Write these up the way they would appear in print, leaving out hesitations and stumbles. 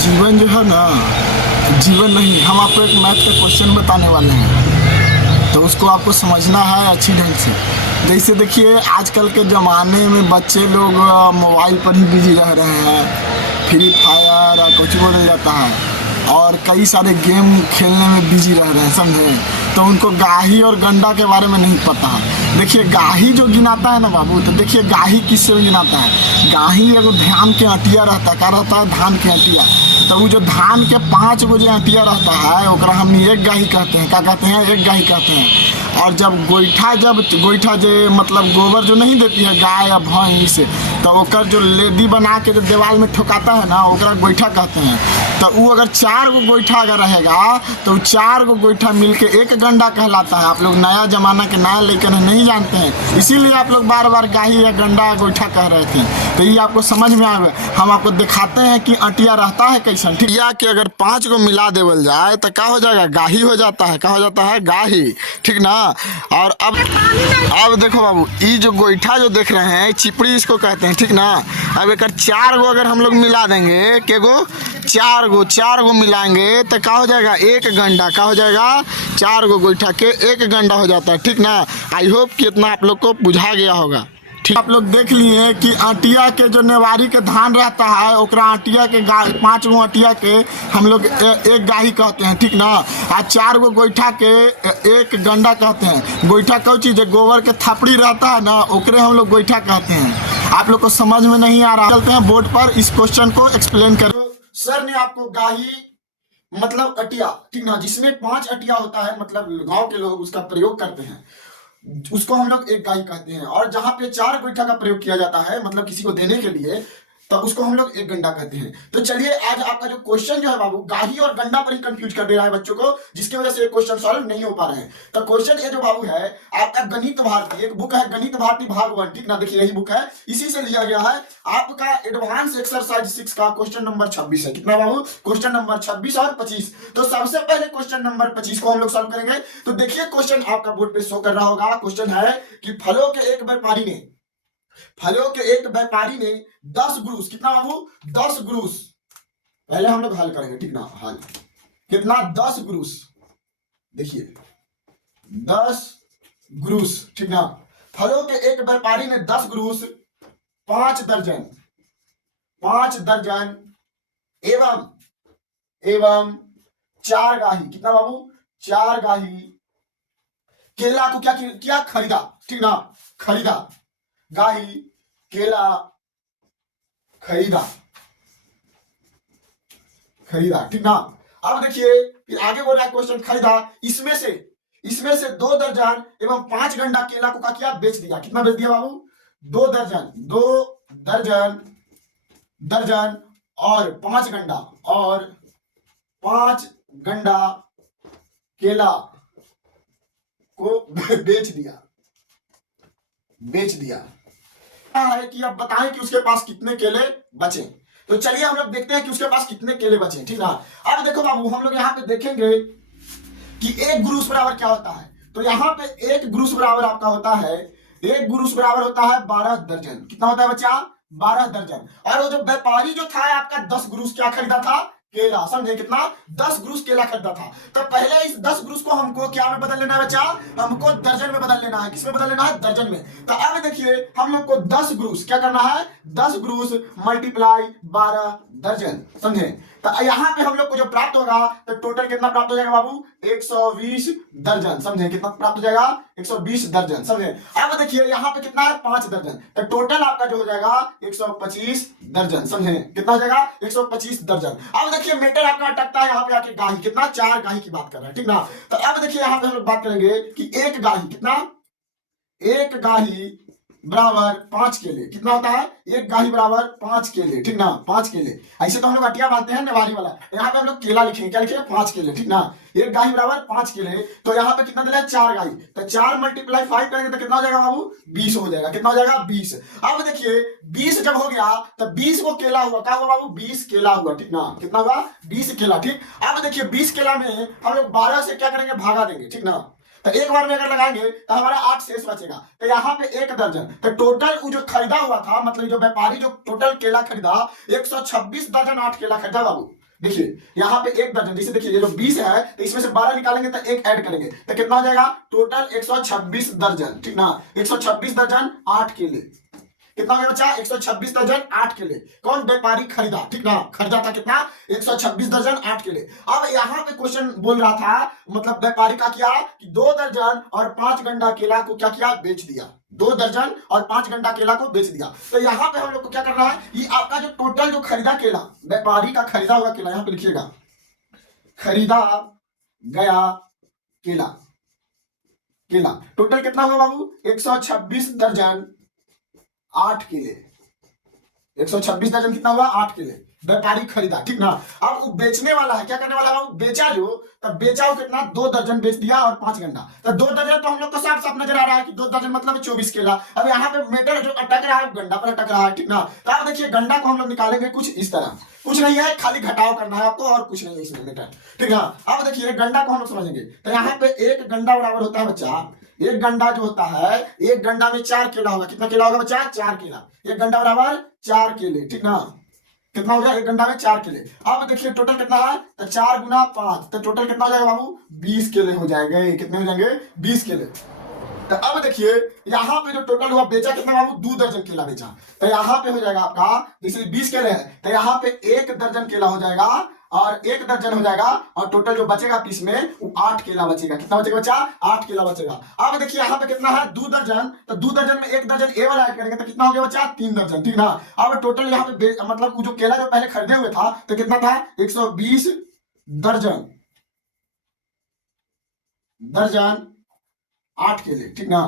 जीवन जो है ना, जीवन नहीं, हम आपको एक मैथ का क्वेश्चन बताने वाले हैं, तो उसको आपको समझना है अच्छी ढंग से। जैसे देखिए, आजकल के ज़माने में बच्चे लोग मोबाइल पर ही बिजी रह रहे हैं, फ्री फायर कुछ बोला जाता है, और कई सारे गेम खेलने में बिजी रह रहे हैं, समझे। तो उनको गाही और गंडा के बारे में नहीं पता है। देखिए, गाही जो गिनाता है ना बाबू, तो देखिए गाही किससे गिनाता है। गाही एगो धान के अटिया रहता है, क्या रहता है, धान के अटिया। तो वो जो धान के 5 गो जो अटिया रहता है, ओकरा हम एक गाही कहते हैं। क्या कहते हैं? एक गाही कहते हैं। और जब गोईठा जो मतलब गोबर जो नहीं देती है गाय या भैंस, तो ओकर जो लेदी बना के जो दीवार में ठोकाता है ना, ओकरा गोईठा कहते हैं। तो वो अगर 4 गो गोईठा अगर रहेगा, तो 4 गो गोईठा मिलके एक गंडा कहलाता है। आप लोग नया जमाना के नया लेकर नहीं जानते हैं, इसीलिए आप लोग बार बार गाही या गंडा या गोईठा कह रहे थे। तो ये आपको समझ में आ गया। हम आपको दिखाते हैं कि अटिया रहता है कैसन, ठीक। या कि अगर 5 गो मिला देवल जाए तो क्या हो जाएगा? गाही हो जाता है। क्या हो जाता है? गाही, ठीक ना। और अब देखो बाबू, ये जो गोईठा जो देख रहे हैं, चिपड़ी इसको कहते हैं, ठीक ना। अब एक 4 गो अगर हम लोग मिला देंगे, के गो 4 गो मिलाएंगे तो क्या हो जाएगा? एक गंडा। क्या हो जाएगा? 4 गो गोईठा के एक गंडा हो जाता है, ठीक ना। आई होप कि इतना आप लोग को बुझा गया होगा, ठीक। आप लोग देख लिए कि आटिया के जो नेवारी के धान रहता है, ओकरा आटिया के 5 गो आटिया के हम लोग एक गाही कहते हैं, ठीक ना। आ 4 गो गोईठा के एक गंडा कहते हैं। गोईठा कौन चीज़ है? गोबर के थपड़ी रहता है ना, ओकरे हम लोग गोईठा कहते हैं। आप लोग को समझ में नहीं आ रहा, चलते हैं बोर्ड पर इस क्वेश्चन को एक्सप्लेन करें। सर ने आपको गाही मतलब अटिया, ठीक ना, जिसमें 5 अटिया होता है, मतलब गांव के लोग उसका प्रयोग करते हैं, उसको हम लोग एक गाही कहते हैं। और जहां पे 4 गोईठा का प्रयोग किया जाता है, मतलब किसी को देने के लिए, तो उसको हम लोग एक गंडा कहते हैं। तो चलिए, आज आपका जो क्वेश्चन जो है बाबू, गाही और गंडा पर ही कंफ्यूज कर दे रहा है बच्चों को, जिसकी वजह से क्वेश्चन सॉल्व नहीं हो पा रहे हैं। तो क्वेश्चन ये जो बाबू है, आपका गणित भारती, एक बुक है गणित भारती भाग 1, ठीक ना। देखिए, यही बुक है, इसी से लिया गया है। आपका एडवांस एक्सरसाइज 6 का क्वेश्चन नंबर 26 है। कितना बाबू? क्वेश्चन नंबर 26 और 25। तो सबसे पहले क्वेश्चन नंबर 25 को हम लोग सॉल्व करेंगे। तो देखिए, क्वेश्चन आपका बोर्ड पे शो कर रहा होगा। क्वेश्चन है कि फलों के एक व्यापारी ने 10 ग्रूस, कितना बाबू? 10 ग्रूस। पहले हम लोग हल करेंगे, ठीक ना। हल कितना? 10 ग्रूस। देखिए, 10 ग्रूस, ठीक ना। फलों के एक व्यापारी ने 10 ग्रूस, 5 दर्जन एवं 4 गाही, कितना बाबू? 4 गाही केला को क्या खरीदा, ठीक ना। खरीदा, गाही केला खरीदा, ठीक ना। अब देखिए, फिर आगे बोल रहा है क्वेश्चन, खरीदा, इसमें से 2 दर्जन एवं 5 गंडा केला को क्या किया? बेच दिया। कितना बेच दिया बाबू? 2 दर्जन और 5 गंडा केला को बेच दिया है कि अब बताएं कि उसके पास कितने केले बचे। तो चलिए हम लोग देखते हैं कि उसके पास कितने केले बचे, ठीक ना। अब देखो बाबू, हम लोग यहाँ पे देखेंगे कि 1 ग्रूस बराबर क्या होता है। तो यहाँ पे 1 ग्रूस बराबर आपका होता है, 1 ग्रूस बराबर होता है 12 दर्जन। कितना होता है बच्चा? 12 दर्जन। और वो जो व्यापारी जो था आपका 10 ग्रूस क्या खरीदा था? केला। समझे? कितना? 10 ग्रूस केला खरीदा था। तो पहले इस 10 ग्रूस को हमको क्या में बदल लेना है बच्चा? हमको दर्जन में बदल लेना है। किसमें बदल लेना है? दर्जन में। तो अब देखिए, हम लोग को 10 ग्रूस क्या करना है? 10 ग्रूस मल्टीप्लाई 12 दर्जन, समझे। तो यहाँ पे हम लोग को जो प्राप्त होगा, तो टोटल कितना प्राप्त हो जाएगा बाबू? 120 दर्जन, समझे। कितना प्राप्त हो जाएगा? 120 दर्जन, समझे। अब देखिए, यहाँ पे कितना है? 5 दर्जन। तो टोटल आपका जो हो जाएगा 125 दर्जन, समझे। कितना हो जाएगा? 125 दर्जन। अब देखिए, मेटर आपका अटकता है यहाँ पे आके गाही, कितना? 4 गाही की बात कर रहे हैं, ठीक ना। तो अब देखिए, यहाँ पे हम लोग बात करेंगे कि एक गाही, कितना? एक गाही बराबर 5 केले। कितना होता है? एक गाही बराबर 5 केले, ठीक ना। 5 केले। ऐसे तो हम लोग अटिया बांधते हैं नेवारी वाला, यहाँ पे हम लोग केला लिखेंगे। क्या लिखेंगे? 5 केले, ठीक ना। एक गाही बराबर 5 केले। तो यहाँ पे कितना दिला? 4 गाही। तो 4 मल्टीप्लाई 5 करेंगे तो कितना हो जाएगा बाबू? 20 हो जाएगा। कितना हो जाएगा? 20। अब देखिए, 20 जब हो गया तो 20 को केला हुआ। क्या हुआ बाबू? 20 केला हुआ, ठीक ना। कितना हुआ? 20 केला, ठीक। अब देखिए, 20 केला में हम लोग 12 से क्या करेंगे? भागा देंगे, ठीक ना। तो एक बार में अगर लगाएंगे तो हमारा 8 शेष बचेगा। तो यहाँ पे 1 दर्जन। तो टोटल जो खरीदा हुआ था, मतलब जो व्यापारी जो टोटल केला खरीदा, 126 दर्जन 8 केला खरीदा बाबू। देखिए यहाँ पे 1 दर्जन, जैसे देखिए ये जो 20 है तो इसमें से 12 निकालेंगे तो 1 ऐड करेंगे तो कितना हो जाएगा टोटल 126 दर्जन, ठीक ना। 126 दर्जन 8 केले, कितना हो गया बच्चा 126 दर्जन 8 केले। कौन व्यापारी खरीदा, ठीक ना, खरीदा था कितना 126 दर्जन 8 केले। अब यहाँ पे क्वेश्चन बोल रहा था मतलब व्यापारी का क्या कि 2 दर्जन और 5 गंडा केला को क्या किया बेच दिया, 2 दर्जन और 5 गंडा केला को बेच दिया। तो यहाँ पे हम लोग को क्या करना है, ये आपका जो टोटल जो खरीदा केला, व्यापारी का खरीदा हुआ केला, यहाँ पे लिखिएगा खरीदा गया केला, केला टोटल कितना हुआ बाबू 126 दर्जन 8 केले, 126 दर्जन कितना हुआ 8 केले व्यापारी खरीदा, ठीक ना। अब वो बेचने वाला है क्या करने वाला है, वो बेचा जो, तब बेचा वो कितना 2 दर्जन बेच दिया और 5 गंडा, तो 2 दर्जन तो हम लोग को साफ साफ नजर आ रहा है कि 2 दर्जन मतलब 24 केला। अब यहाँ पे मेटर जो अटक रहा है गंडा पर अटक रहा है, ठीक ना। तो आप देखिए गंडा को हम लोग निकालेंगे कुछ इस तरह, कुछ नहीं है खाली घटाव करना है आपको और कुछ नहीं है इसमें मेटर, ठीक ना। अब देखिए गंडा को हम लोग समझेंगे तो यहाँ पे एक गंडा बराबर होता है बच्चा, एक गंडा जो होता है एक गंडा में 4 केला होगा, कितना केला होगा बच्चा 4 केला, एक गंडा बराबर 4 केले, ठीक ना। कितना हो गया एक गंडा में 4 केले। अब देखिए टोटल कितना है तो 4 गुना 5 तो टोटल कितना हो जाएगा बाबू 20 केले हो जाएंगे, कितने हो जाएंगे 20 केले। तो अब देखिए यहाँ पे जो टोटल हुआ बेचा कितना बाबू 2 दर्जन केला बेचा, तो यहाँ पे हो जाएगा आपका जैसे 20 केले है तो यहाँ पे 1 दर्जन केला हो जाएगा और 1 दर्जन हो जाएगा और टोटल जो बचेगा पीस में वो 8 केला बचेगा, कितना बचेगा बच्चा 8 केला बचेगा। अब देखिए यहाँ पे कितना है 2 दर्जन, तो 2 दर्जन में 1 दर्जन ए वाला ऐड करेंगे तो कितना हो गया बच्चा 3 दर्जन, ठीक ना। अब टोटल यहाँ पे मतलब जो केला जो पहले खरीदे हुए था तो कितना था 120 दर्जन, दर्जन 8 केले, ठीक ना।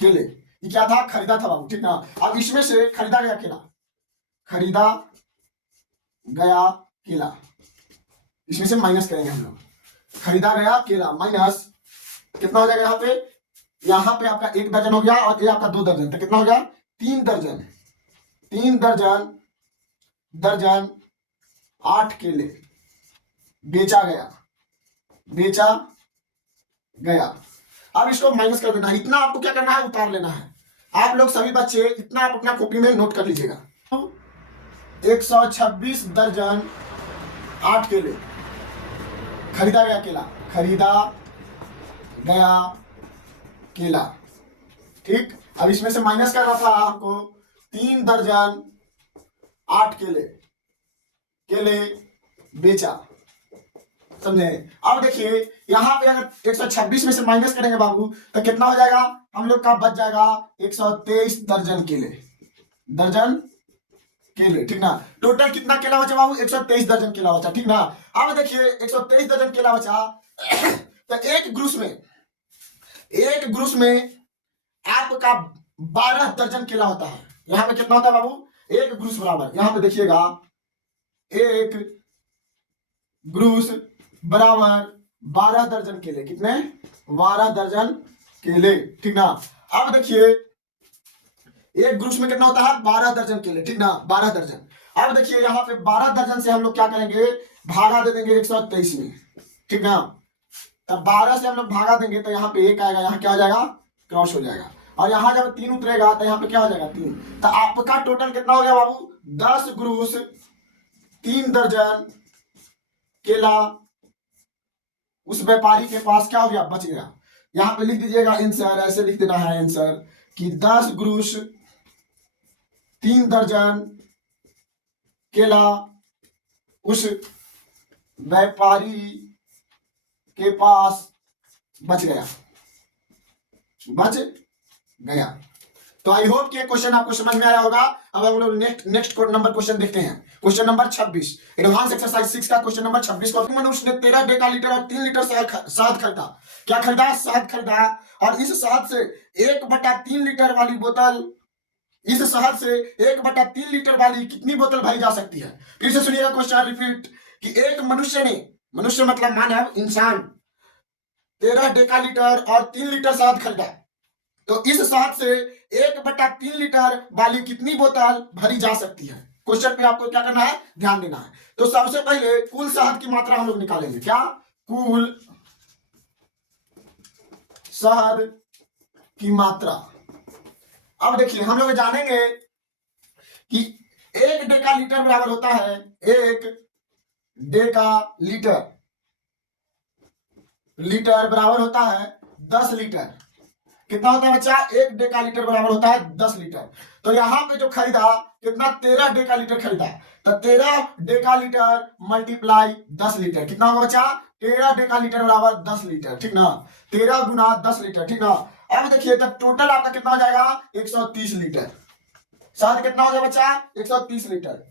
केले ये क्या था खरीदा था बाबू, ठीक ना। अब इसमें से खरीदा गया केला, खरीदा गया केला, इसमें से माइनस करेंगे हम लोग, खरीदा गया केला माइनस कितना हो जाएगा यहाँ पे आपका 1 दर्जन हो गया और ये आपका 2 दर्जन तो कितना हो गया 3 दर्जन, 3 दर्जन, दर्जन 8 केले बेचा गया, बेचा गया। अब इसको माइनस कर देना, इतना आपको क्या करना है उतार लेना है। आप लोग सभी बच्चे इतना आप अपना कॉपी में नोट कर लीजिएगा। 126 दर्जन 8 केले खरीदा गया केला, खरीदा गया केला, ठीक। अब इसमें से माइनस करना था आपको 3 दर्जन 8 केले, केले बेचा, समझे। अब देखिए यहाँ पे अगर 126 में से माइनस करेंगे बाबू तो कितना हो जाएगा हम लोग का बच जाएगा 123 दर्जन केले, दर्जन केले, ठीक ना। टोटल कितना केला बचा बाबू 123 दर्जन केला बचा, ठीक ना। अब देखिए 123 दर्जन केला बचा तो एक ग्रुस में आपका 12 दर्जन केला होता है। यहाँ पे कितना होता है बाबू एक ग्रुस बराबर, यहाँ पे देखिएगा एक ग्रुस बराबर 12 दर्जन केले, कितने 12 दर्जन केले, ठीक ना। अब देखिए एक ग्रुप में कितना होता है 12 दर्जन केले, ठीक ना 12 दर्जन। अब देखिए यहाँ पे 12 दर्जन से हम लोग क्या करेंगे भागा दे देंगे 123 में, ठीक ना। तब 12 से हम लोग भागा देंगे तो यहाँ पे 1 आएगा, यहाँ क्या हो जाएगा क्रॉस हो जाएगा और यहाँ जब 3 उतरेगा तो यहाँ पे क्या हो जाएगा 3। तो आपका टोटल कितना हो गया बाबू 10 ग्रुस 3 दर्जन केला उस व्यापारी के पास क्या हो गया बच गया। यहाँ पे लिख दीजिएगा आंसर, ऐसे लिख देना है आंसर कि 10 ग्रुस 3 दर्जन केला उस व्यापारी के पास बच गया, बच गया। तो आई होप कि ये क्वेश्चन आपको समझ में आया होगा। अब हम लोग नेक्स्ट नंबर क्वेश्चन देखते हैं, क्वेश्चन नंबर 26 एडवांस एक्सरसाइज 6 का क्वेश्चन नंबर 26 को मनुष्य ने 13 डेकालीटर और 3 लीटर शहद खरीदा, क्या खरीदा शहद खरीदा और इस शहद से 1/3 लीटर वाली बोतल, इस शहद से 1/3 लीटर वाली कितनी बोतल भरी जा सकती है। फिर से सुनिएगा क्वेश्चन रिपीट कि एक मनुष्य ने, मनुष्य मतलब मानव इंसान 13 डेकालीटर और 3 लीटर शहद खरीदा तो इस शहद से 1/3 लीटर वाली कितनी बोतल भरी जा सकती है। क्वेश्चन पे आपको क्या करना है ध्यान देना है। तो सबसे पहले कुल शहद की मात्रा हम लोग निकालेंगे, क्या कुल शहद की मात्रा। अब देखिए हम लोग जानेंगे कि 1 डेकालीटर बराबर होता है 1 डेका लीटर, लीटर बराबर होता है 10 लीटर। कितना होता है बच्चा? 1 डेका लीटर बराबर होता है 10 लीटर। तो यहां पे जो खरीदा कितना, 13 डेका लीटर खरीदा। तो 13 डेका लीटर मल्टीप्लाई 10 लीटर कितना होगा बच्चा? 13 डेका लीटर बराबर 10 लीटर, ठीक ना। 13 गुना 10 लीटर, ठीक ना। अब देखिए तो टोटल आपका कितना हो जाएगा? 130 लीटर। शहद कितना हो गया बच्चा? 130 लीटर।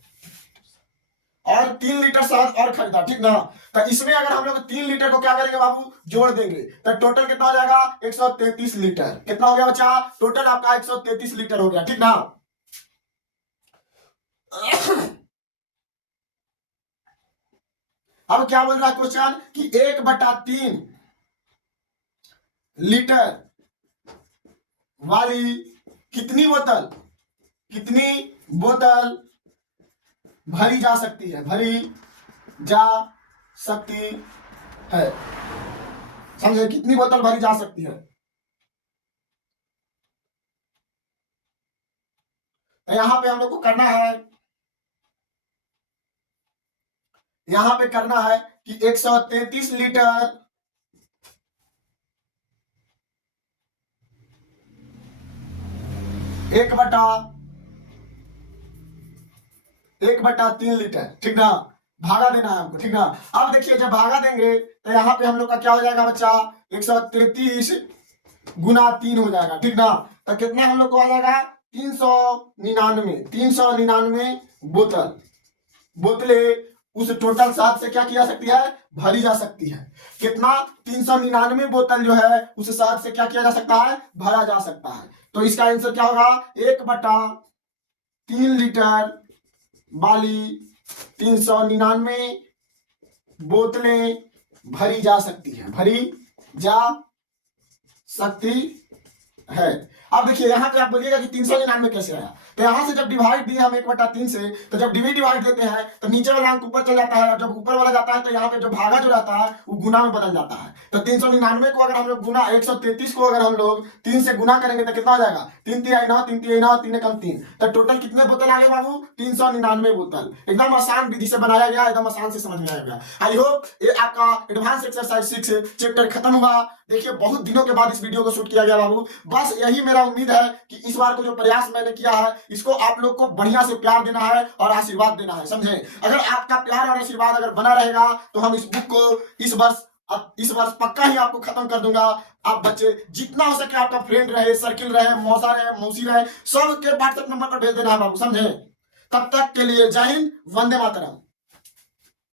और 3 लीटर शहद और खरीदा, ठीक ना। तो इसमें अगर हम लोग 3 लीटर को क्या करेंगे बाबू? जोड़ देंगे तो टोटल कितना हो जाएगा? 133 लीटर। कितना हो गया बच्चा? टोटल आपका 133 लीटर हो गया, ठीक ना। अब क्या बोल रहा है क्वेश्चन कि 1/3 लीटर वाली कितनी बोतल, कितनी बोतल भरी जा सकती है, भरी जा सकती है। समझे? कितनी बोतल भरी जा सकती है। तो यहां पे हम लोग को करना है, यहां पे करना है कि 133 लीटर 1/3 लीटर, ठीक ना। भागा देना है हमको, ठीक ना। अब देखिए जब भागा देंगे तो यहाँ पे हम लोग का क्या हो जाएगा बच्चा? 133 गुना 3 हो जाएगा, ठीक ना। तो कितना हम लोग को आ जाएगा? 399, 399 बोतल, बोतलें उस टोटल साथ से क्या किया सकती है? भरी जा सकती है। कितना? 399 बोतल जो है उस साथ से क्या किया जा सकता है? भरा जा सकता है। तो इसका आंसर क्या होगा? 1/3 लीटर वाली 399 बोतलें भरी जा सकती है, भरी जा सकती है। अब देखिए यहाँ पे आप बोलिएगा कि 399 कैसे आया? तो यहाँ से जब डिवाइड दिए हम 1/3 से, तो जब डिवाइड देते हैं तो नीचे वाला अंक ऊपर चल जाता है, और जब ऊपर वाला जाता है तो यहाँ पे जो भागा जो रहता है वो गुना में बदल जाता है। तो 399 को अगर हम लोग गुना 133 को अगर हम लोग 3 से गुना करेंगे तो कितना हो जाएगा? 3 3 9, 3 3 9, 3 कम 3। तो टोटल कितने बोतल आ गए बाबू? 399 बोतल। एकदम आसान विधि से बनाया गया, एकदम आसान से समझ में आया गया। आई होप ये आपका एडवांस एक्सरसाइज 6 चैप्टर खत्म हुआ। देखिए बहुत दिनों के बाद इस वीडियो को शूट किया गया बाबू। बस यही मेरा उम्मीद है कि इस बार को जो प्रयास मैंने किया है इसको आप लोग को बढ़िया से प्यार देना है और आशीर्वाद देना है, समझे। अगर आपका प्यार और आशीर्वाद अगर बना रहेगा तो हम इस बुक को इस वर्ष पक्का ही आपको खत्म कर दूंगा। आप बच्चे जितना हो सके आपका फ्रेंड रहे, सर्किल रहे, मौसा रहे, मौसी रहे, सबके व्हाट्सएप नंबर पर भेज देना है बाबू, समझे। तब तक के लिए जय हिंद, वंदे मातरम।